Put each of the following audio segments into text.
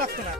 লাগতো না।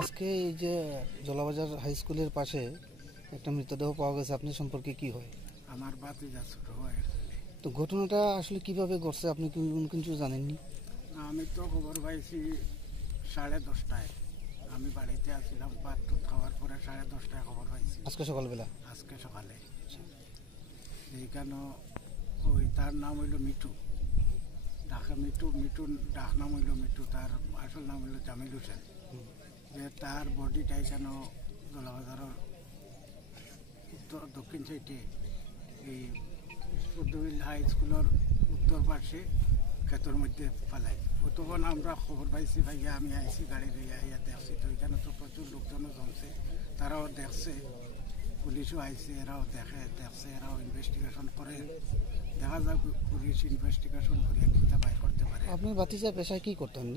আজকে এই যে জলাবাজার হাই স্কুলের পাশে একটা মৃতদেহ পাওয়া গেছে, আপনি সম্পর্কে কি হয়? আমার ভাতিজা ছোট হয়। তো ঘটনাটা আসলে কিভাবে ঘটছে আপনি কি কিছু জানেননি? আমি তো খবর পাইছি 10:30টায়। আমি বাড়িতে আসছিলাম, ভাত খাওয়ার পরে 10:30টায় খবর পাইছি। আজকে সকালবেলা? আজকে সকালে। এইখানে ওই তার নাম হইল মিঠু, ঢাকা মিঠু। ডাক নাম হইল মিঠু, তার আসল নাম হইল জামিল হোসেন। যে তার বডিটা এখানে জলাবাজারের উত্তর দক্ষিণ সাইডে এই পদ্মবিল হাই স্কুলের উত্তর পাশে ক্ষেতের মধ্যে ফেলাই। তখন আমরা খবর পাইছি, ভাইয়া আমি আইসি গাড়ি লইয়া ইয়া দেখছি। তো এখানে তো প্রচুর লোকজনও জমছে, তারাও দেখছে, পুলিশও আইসে, এরাও দেখছে, এরাও ইনভেস্টিগেশন করে। দেখা যাক পুলিশ ইনভেস্টিগেশন করে কিটা বাইর করতে পারে। আপনি বাতিজা পেশায় কি করতেন?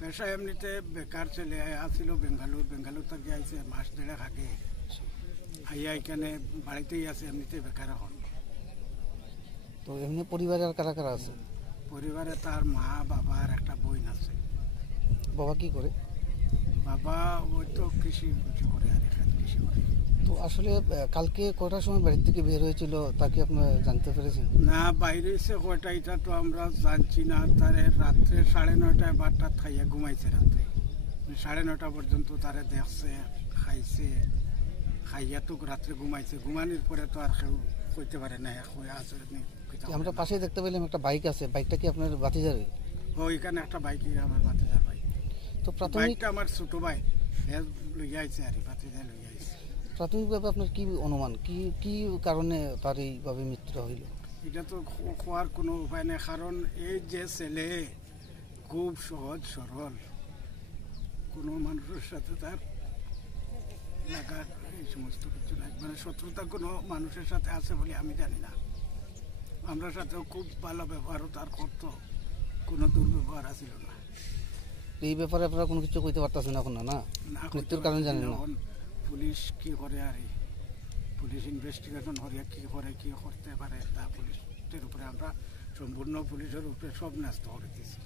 পেশা এমনিতে বেকার ছেলে আসছিল, বেঙ্গালুর থেকে আইসে মাস 1.5 আগে। আইয়া এখানে বাড়িতেই আছে, এমনিতে বেকার এখন। তো এমনি পরিবারে আর কারা কারা আছে? পরিবারে তার মা, বাবা আর একটা বোন আছে। বাবা কি করে? বাবা ওই তো কৃষি করে, আর কৃষি করে। তো আসলে কালকে কটার সময় বাড়ি থেকে বের হয়েছিল তাকে আপনি জানতে পেরেছেন? না, বাইরে এসে কয়টা এটা তো আমরা জানছি না। তারে রাত্রে 9:30টায় বারটা খাইয়া ঘুমাইছে। রাত্রে 9:30 পর্যন্ত তারে দেখছে, খাইছে, খাইয়া তো রাত্রে ঘুমাইছে। ঘুমানোর পরে তো আর কেউ কইতে পারে না আছে। আমরা পাশে দেখতে পেলাম একটা বাইক আছে, বাইকটা কি আপনার ভাতিজার? ওইখানে একটা বাইক, আমার ভাতিজার বাইক। তো প্রাথমিকটা আমার ছোট ভাই লইয়া আইছে, আর ভাতিজা লইয়া আইছে। প্রাথমিকভাবে আপনার কি অনুমান, কি কারণে তার এইভাবে মৃত্যু হইল? এটা তো খোয়ার কোনো উপায় নেই, কারণ এই যে ছেলে খুব সহজ সরল, কোনো মানুষের সাথে তার লাগার এই সমস্ত কিছু নাই। মানে শত্রুতা কোনো মানুষের সাথে আছে বলে আমি জানি না। আমরা সাথেও খুব ভালো ব্যবহারও তার করতো, কোনো দুর্ব্যবহার আসিল না। এই ব্যাপারে আপনারা কোনো কিছু কইতে পারতেছেন এখন? না, মৃত্যুর কারণ জানেন না। পুলিশ কি করে, আর পুলিশ ইনভেস্টিগেশন করিয়া কি করে, কি করতে পারে তা পুলিশের উপরে আমরা সম্পূর্ণ পুলিশের উপরে সব ন্যস্ত করে দিয়েছি।